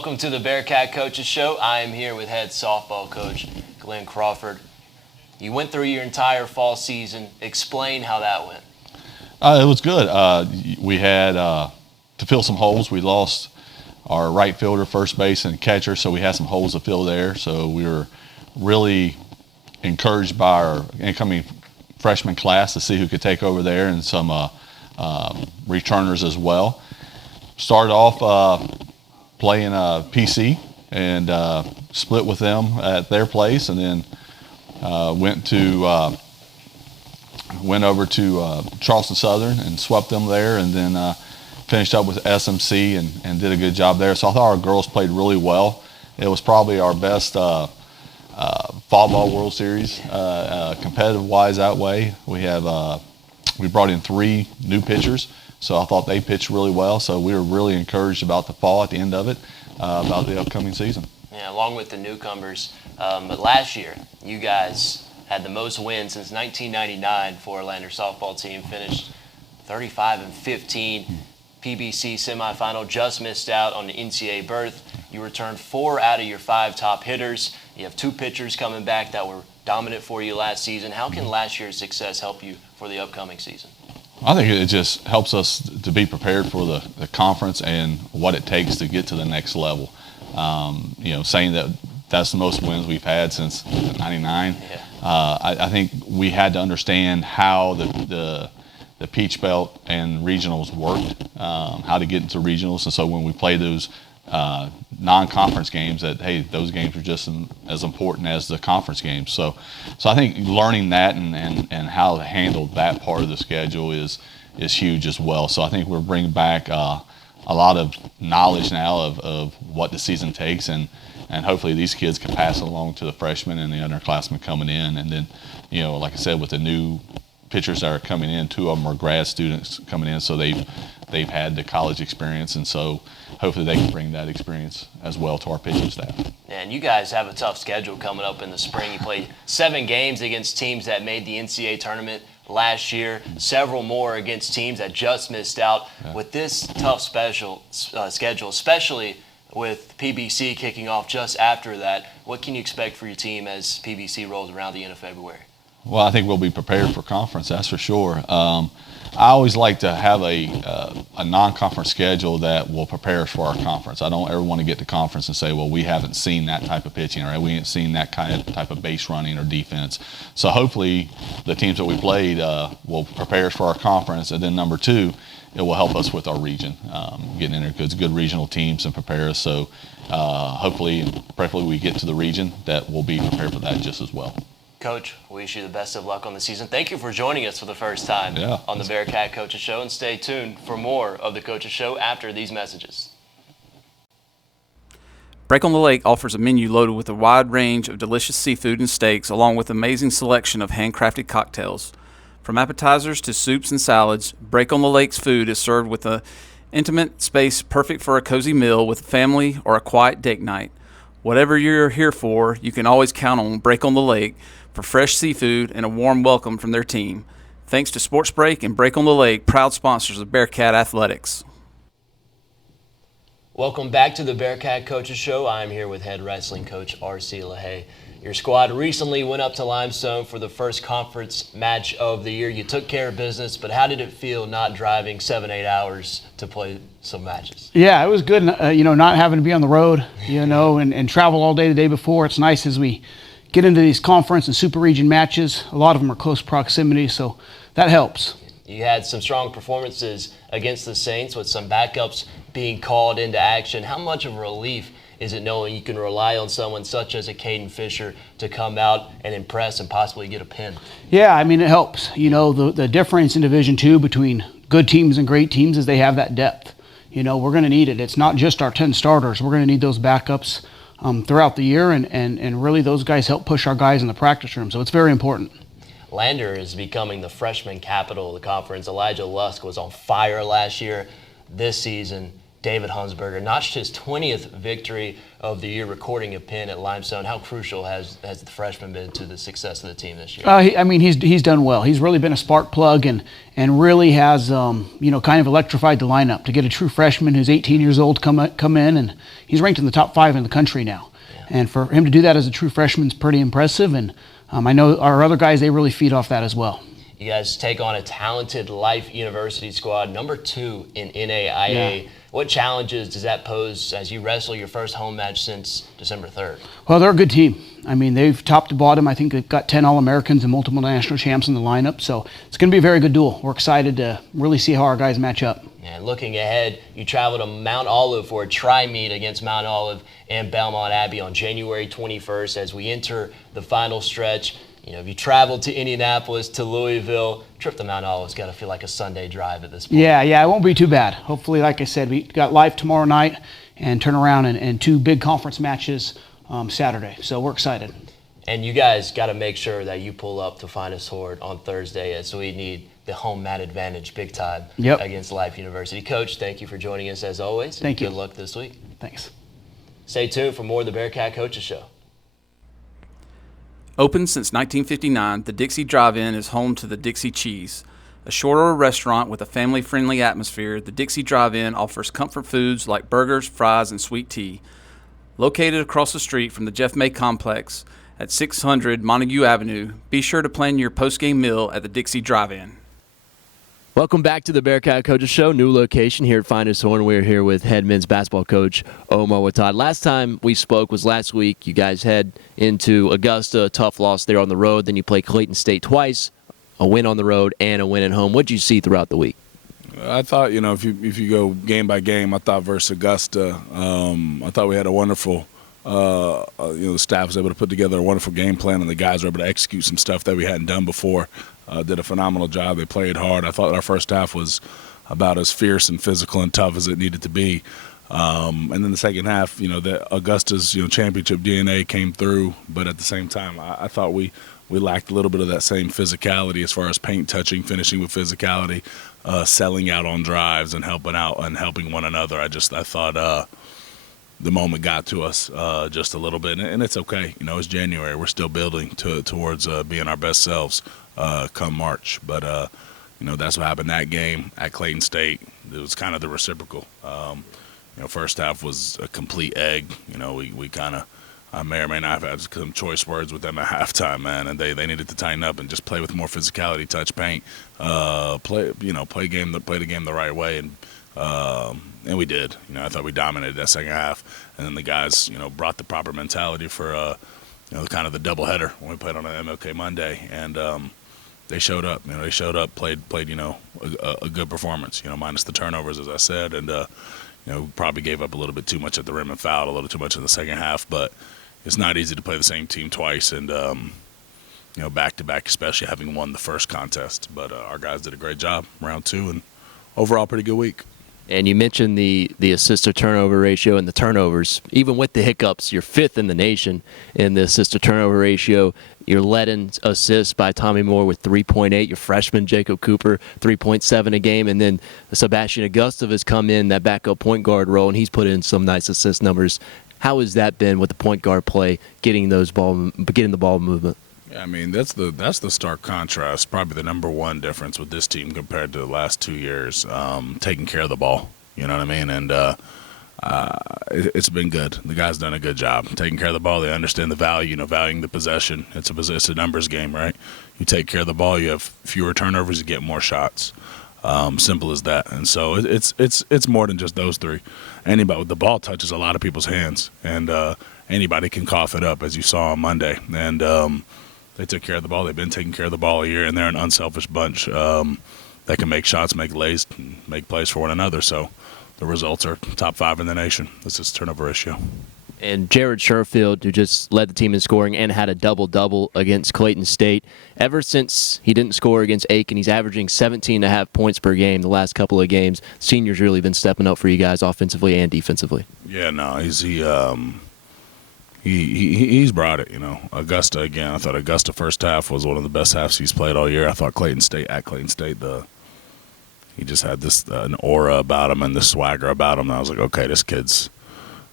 Welcome to the Bearcat Coaches Show. I am here with head softball coach Glenn Crawford. You went through your entire fall season. Explain how that went. It was good. We had to fill some holes. We lost our right fielder, first base, and catcher, so we had some holes to fill there. So we were really encouraged by our incoming freshman class to see who could take over there, and some returners as well. Started off playing PC and split with them at their place, and then went over to Charleston Southern and swept them there, and then finished up with SMC and did a good job there. So I thought our girls played really well. It was probably our best fall ball World Series competitive-wise that way. We brought in 3 new pitchers, so I thought they pitched really well. So we were really encouraged about the fall at the end of it, about the upcoming season. Yeah, along with the newcomers. But last year, you guys had the most wins since 1999 for a Lander softball team. Finished 35-15. PBC semifinal, just missed out on the NCAA berth. You returned 4 out of your 5 top hitters. You have 2 pitchers coming back that were dominant for you last season. How can last year's success help you for the upcoming season? I think it just helps us to be prepared for the conference and what it takes to get to the next level. Saying that that's the most wins we've had since '99. Yeah. I think we had to understand how the Peach Belt and regionals worked, how to get into regionals, and so when we play those non-conference games, that hey, those games are just as important as the conference games. So I think learning that and how to handle that part of the schedule is huge as well. So I think we're bringing back a lot of knowledge now of what the season takes, and hopefully these kids can pass it along to the freshmen and the underclassmen coming in. And then, like I said, with the new pitchers that are coming in, 2 of them are grad students coming in, so they've had the college experience, and so hopefully they can bring that experience as well to our pitching staff. And you guys have a tough schedule coming up in the spring. You play 7 games against teams that made the NCAA tournament last year, several more against teams that just missed out. Yeah. With this tough schedule, especially with PBC kicking off just after that, what can you expect for your team as PBC rolls around the end of February? Well, I think we'll be prepared for conference, that's for sure. I always like to have a non-conference schedule that will prepare us for our conference. I don't ever want to get to conference and say, well, we haven't seen that type of pitching, or we haven't seen that type of base running or defense. So hopefully the teams that we played will prepare us for our conference, and then number 2, it will help us with our region, getting in there good regional teams and prepare us. So hopefully, preferably we get to the region that will be prepared for that just as well. Coach, we wish you the best of luck on the season. Thank you for joining us for the first time on the Bearcat Coaches Show, and stay tuned for more of the Coaches Show after these messages. Break on the Lake offers a menu loaded with a wide range of delicious seafood and steaks, along with an amazing selection of handcrafted cocktails. From appetizers to soups and salads, Break on the Lake's food is served with an intimate space perfect for a cozy meal with family or a quiet date night. Whatever you're here for, you can always count on Break on the Lake for fresh seafood and a warm welcome from their team. Thanks to Sports Break and Break on the Lake, proud sponsors of Bearcat Athletics. Welcome back to the Bearcat Coaches Show. I'm here with head wrestling coach R.C. LaHaye. Your squad recently went up to Limestone for the first conference match of the year. You took care of business, but how did it feel not driving 7-8 hours to play some matches? Yeah, it was good, not having to be on the road, and travel all day the day before. It's nice as we get into these conference and super region matches. A lot of them are close proximity, so that helps. You had some strong performances against the Saints with some backups being called into action. How much of a relief is it knowing you can rely on someone such as a Caden Fisher to come out and impress and possibly get a pin? Yeah, it helps. The difference in Division II between good teams and great teams is they have that depth. We're going to need it. It's not just our 10 starters. We're going to need those backups throughout the year, and really those guys help push our guys in the practice room, so it's very important. Lander is becoming the freshman capital of the conference. Elijah Lusk was on fire last year. This season, David Hunsberger notched his 20th victory of the year, recording a pin at Limestone. How crucial has the freshman been to the success of the team this year? He's done well. He's really been a spark plug and really has kind of electrified the lineup. To get a true freshman who's 18 years old come in, and he's ranked in the top 5 in the country now. Yeah. And for him to do that as a true freshman is pretty impressive. And I know our other guys, they really feed off that as well. You guys take on a talented Life University squad, number 2 in NAIA. Yeah. What challenges does that pose as you wrestle your first home match since December 3rd? Well, they're a good team. I mean, they've top to bottom. I think they've got 10 All-Americans and multiple national champs in the lineup. So it's going to be a very good duel. We're excited to really see how our guys match up. And looking ahead, you travel to Mount Olive for a tri-meet against Mount Olive and Belmont Abbey on January 21st as we enter the final stretch. If you travel to Indianapolis, to Louisville, trip to Mount Olive's got to feel like a Sunday drive at this point. Yeah, it won't be too bad. Hopefully, like I said, we got Life tomorrow night and turn around and 2 big conference matches Saturday. So we're excited. And you guys got to make sure that you pull up to Finest Horde on Thursday, as we need the home mat advantage big time against Life University. Coach, thank you for joining us as always. Thank you. Good luck this week. Thanks. Stay tuned for more of the Bearcat Coaches Show. Open since 1959, the Dixie Drive-In is home to the Dixie Cheese. A short-order restaurant with a family-friendly atmosphere, the Dixie Drive-In offers comfort foods like burgers, fries, and sweet tea. Located across the street from the Jeff May Complex at 600 Montague Avenue, be sure to plan your post-game meal at the Dixie Drive-In. Welcome back to the Bearcat Coaches Show. New location here at Finest Horn. We're here with head men's basketball coach Omar Watad. Last time we spoke was last week. You guys head into Augusta, a tough loss there on the road. Then you play Clayton State twice, a win on the road and a win at home. What did you see throughout the week? I thought, if you go game by game, I thought versus Augusta, I thought we had a wonderful, the staff was able to put together a wonderful game plan, and the guys were able to execute some stuff that we hadn't done before. Did a phenomenal job. They played hard. I thought our first half was about as fierce and physical and tough as it needed to be. And then the second half, the Augusta's championship DNA came through, but at the same time, I thought we lacked a little bit of that same physicality as far as paint touching, finishing with physicality, selling out on drives and helping out and helping one another. I thought the moment got to us just a little bit, and it's okay. It's January. We're still building towards being our best selves come March. But that's what happened that game at Clayton State. It was kind of the reciprocal. First half was a complete egg. We kind of I may or may not have had some choice words with them at halftime, man, and they needed to tighten up and just play with more physicality, touch paint, play the game the right way, and we did. I thought we dominated that second half, and then the guys brought the proper mentality for kind of the doubleheader when we played on an MLK Monday, and they showed up. They showed up, played a good performance. Minus the turnovers, as I said, and probably gave up a little bit too much at the rim and fouled a little too much in the second half, but it's not easy to play the same team twice and back to back, especially having won the first contest. But our guys did a great job round two, and overall pretty good week. And you mentioned the assist to turnover ratio and the turnovers. Even with the hiccups, you're fifth in the nation in the assist to turnover ratio. You're led in assists by Tommy Moore with 3.8. Your freshman, Jacob Cooper, 3.7 a game. And then Sebastian Augusta has come in that backup point guard role, and he's put in some nice assist numbers. How has that been with the point guard play, getting the ball movement? Yeah, I mean, that's the stark contrast, probably the number one difference with this team compared to the last 2 years, taking care of the ball. You know what I mean? And it's been good. The guys done a good job taking care of the ball. They understand the value, valuing the possession. It's a numbers game, right? You take care of the ball, you have fewer turnovers, you get more shots. Simple as that. And so it's more than just those three. Anybody with the ball touches a lot of people's hands, and anybody can cough it up, as you saw on Monday. And they took care of the ball. They've been taking care of the ball a year, and they're an unselfish bunch that can make shots, make lays, make plays for one another. So the results are top 5 in the nation. This is turnover ratio. And Jared Sherfield, who just led the team in scoring and had a double-double against Clayton State. Ever since he didn't score against Aiken, he's averaging 17.5 points per game the last couple of games. Senior's really been stepping up for you guys offensively and defensively. Yeah, no, he's brought it, Augusta, again, I thought Augusta first half was one of the best halves he's played all year. I thought Clayton State, He just had this an aura about him and this swagger about him. And I was like, okay, this kid's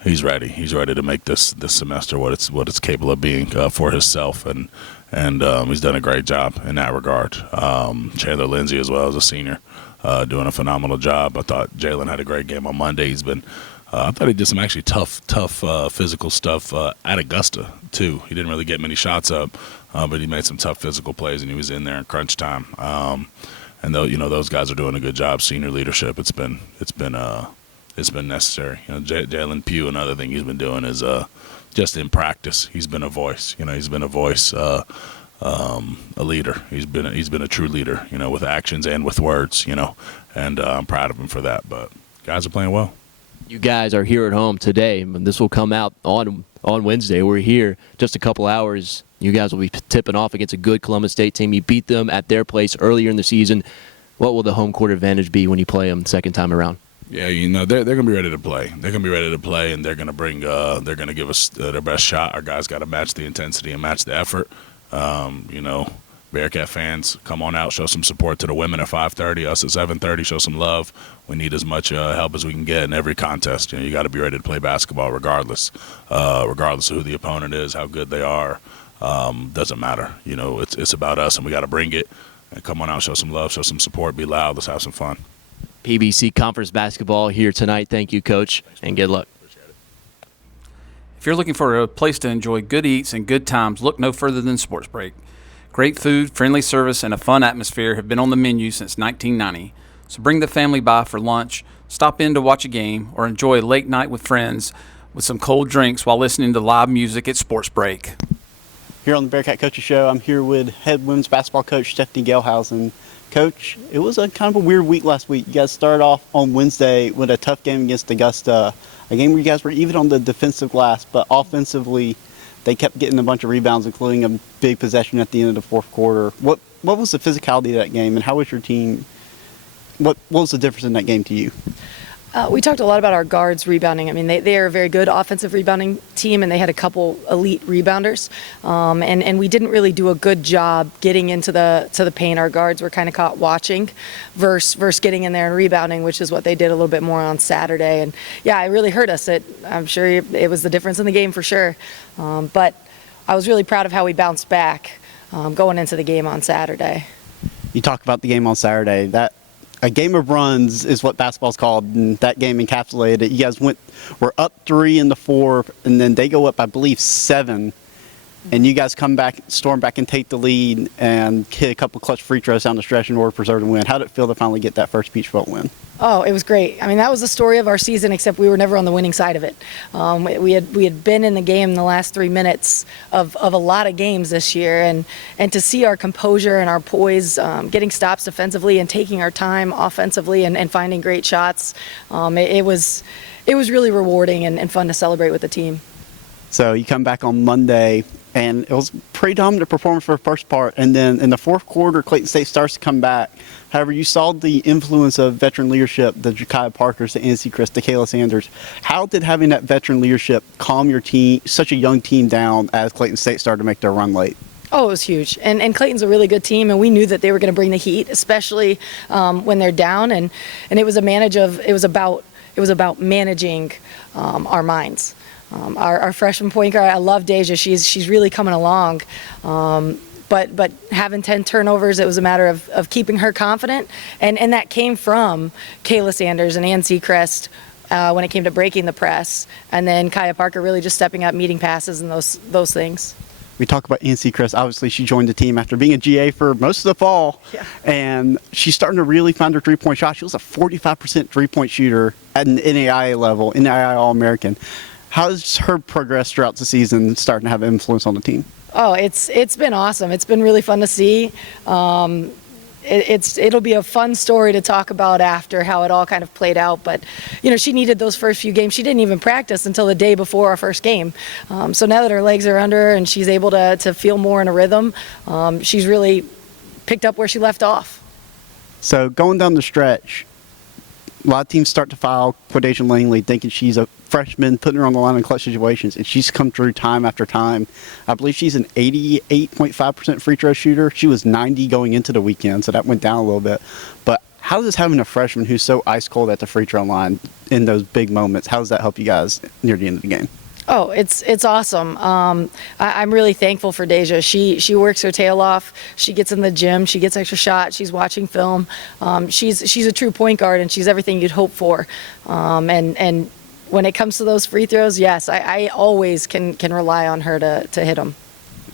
he's ready. He's ready to make this semester what it's capable of being for himself, and he's done a great job in that regard. Chandler Lindsay as well as a senior, doing a phenomenal job. I thought Jalen had a great game on Monday. He's been I thought he did some actually tough physical stuff at Augusta too. He didn't really get many shots up, but he made some tough physical plays, and he was in there in crunch time. And though those guys are doing a good job, senior leadership. It's been necessary. Jalen Pugh, another thing he's been doing is just in practice. He's been a voice. He's been a voice, a leader. He's been a true leader. With actions and with words. And I'm proud of him for that. But guys are playing well. You guys are here at home today. This will come out on Wednesday. We're here just a couple hours. You guys will be tipping off against a good Columbus State team. You beat them at their place earlier in the season. What will the home court advantage be when you play them second time around? Yeah, they're going to be ready to play. They're going to be ready to play, and they're going to bring. They're going to give us their best shot. Our guys got to match the intensity and match the effort. Bearcat fans, come on out, show some support to the women at 5:30. Us at 7:30, show some love. We need as much help as we can get in every contest. You got to be ready to play basketball regardless of who the opponent is, how good they are. Doesn't matter. It's about us, and we got to bring it. And come on out, show some love, show some support, be loud. Let's have some fun. PBC Conference basketball here tonight. Thank you, Coach, and good luck. If you're looking for a place to enjoy good eats and good times, look no further than Sports Break. Great food, friendly service, and a fun atmosphere have been on the menu since 1990. So bring the family by for lunch, stop in to watch a game, or enjoy a late night with friends with some cold drinks while listening to live music at Sports Break. Here on the Bearcat Coaches Show, I'm here with head women's basketball coach Stephanie Gelhausen. Coach, it was a kind of a weird week last week. You guys started off on Wednesday with a tough game against Augusta, a game where you guys were even on the defensive glass, but offensively they kept getting a bunch of rebounds, including a big possession at the end of the fourth quarter. What was the physicality of that game, and how was your team? What was the difference in that game to you? We talked a lot about our guards rebounding. I mean, they are a very good offensive rebounding team, and they had a couple elite rebounders. And we didn't really do a good job getting into the paint. Our guards were kind of caught watching versus getting in there and rebounding, which is what they did a little bit more on Saturday. And yeah, it really hurt us. I'm sure it was the difference in the game for sure. But I was really proud of how we bounced back going into the game on Saturday. You talk about the game on Saturday. A game of runs is what basketball's called, and that game encapsulated it. You guys were up 3 in the fourth, and then they go up, I believe, 7. And you guys come back, storm back, and take the lead, and hit a couple clutch free throws down the stretch in order to preserve the win. How did it feel to finally get that first Peach Belt win? Oh, it was great. I mean, that was the story of our season, except we were never on the winning side of it. We had been in the game in the last 3 minutes of a lot of games this year, and to see our composure and our poise, getting stops defensively and taking our time offensively and finding great shots, it was really rewarding and fun to celebrate with the team. So you come back on Monday, and it was pretty dominant performance for the first part. And then in the fourth quarter, Clayton State starts to come back. However, you saw the influence of veteran leadership, the Ja'Kiah Parkers, the NC Chris, the Kayla Sanders. How did having that veteran leadership calm your team, such a young team, down as Clayton State started to make their run late? Oh, it was huge. And Clayton's a really good team, and we knew that they were going to bring the heat, especially when they're down. And it was about managing our minds. Our freshman point guard, I love Deja. She's really coming along. But having 10 turnovers, it was a matter of keeping her confident. And that came from Kayla Sanders and Ann Crest when it came to breaking the press. And then Kaya Parker really just stepping up, meeting passes and those things. We talk about NC Chris. Obviously, she joined the team after being a GA for most of the fall. Yeah. And she's starting to really find her three-point shot. She was a 45% three-point shooter at an NAIA level, NAIA All-American. How's her progress throughout the season starting to have influence on the team? Oh, it's been awesome. It's been really fun to see. It'll be a fun story to talk about after how it all kind of played out. But, she needed those first few games. She didn't even practice until the day before our first game. So now that her legs are under her and she's able to feel more in a rhythm, she's really picked up where she left off. So going down the stretch, a lot of teams start to foul Quadasia Langley, thinking she's a freshman, putting her on the line in clutch situations, and she's come through time after time. I believe she's an 88.5% free throw shooter. She was 90 going into the weekend, so that went down a little bit. But How does having a freshman who's so ice cold at the free throw line in those big moments, how does that help you guys near the end of the game? Oh, it's awesome. I'm really thankful for Deja. She works her tail off. She gets in the gym. She gets extra shots. She's watching film. She's a true point guard, and she's everything you'd hope for. And when it comes to those free throws, yes, I always can rely on her to hit them.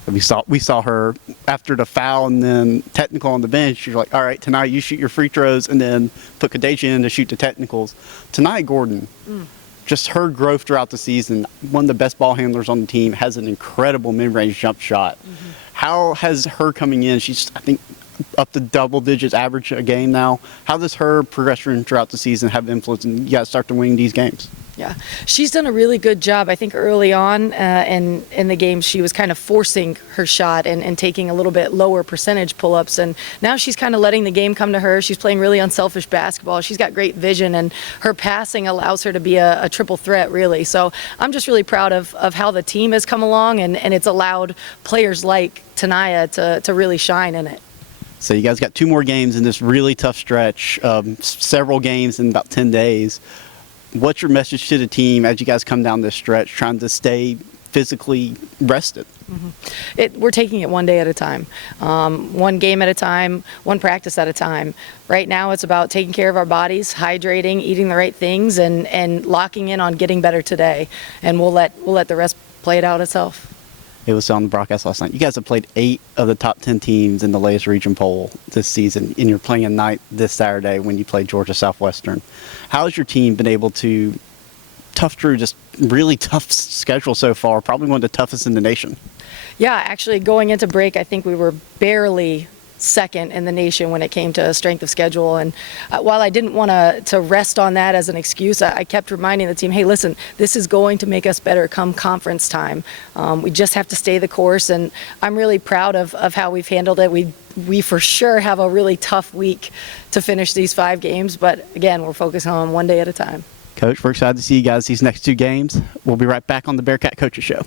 We saw her after the foul and then technical on the bench. She's like, all right, tonight you shoot your free throws and then put Kadeja in to shoot the technicals. Tonight, Gordon, just her growth throughout the season, one of the best ball handlers on the team, has an incredible mid-range jump shot. How has her coming in, she's, I think, up to double digits average a game now. How does her progression throughout the season have influence and you guys start to win these games? Yeah, she's done a really good job. I think early on in the game, she was kind of forcing her shot and taking a little bit lower percentage pull-ups. And now she's kind of letting the game come to her. She's playing really unselfish basketball. She's got great vision, and her passing allows her to be a triple threat, really. So I'm just really proud of how the team has come along, and it's allowed players like Tanaya to really shine in it. So you guys got 2 more games in this really tough stretch, several games in about 10 days. What's your message to the team as you guys come down this stretch, trying to stay physically rested? We're taking it one day at a time, one game at a time, one practice at a time. Right now it's about taking care of our bodies, hydrating, eating the right things, and locking in on getting better today. And we'll let the rest play it out itself. It was on the broadcast last night. You guys have played 8 of the top 10 teams in the latest region poll this season, and you're playing a night this Saturday when you play Georgia Southwestern. How has your team been able to tough through just really tough schedule so far, probably one of the toughest in the nation? Yeah, actually going into break, I think we were barely second in the nation when it came to strength of schedule. And while I didn't want to rest on that as an excuse, I kept reminding the team, hey, listen, this is going to make us better come conference time. We just have to stay the course, and I'm really proud of how we've handled it. We for sure have a really tough week to finish these 5 games, but again, we're focusing on one day at a time. Coach, we're excited to see you guys these next 2 games. We'll be right back on the Bearcat Coaches Show.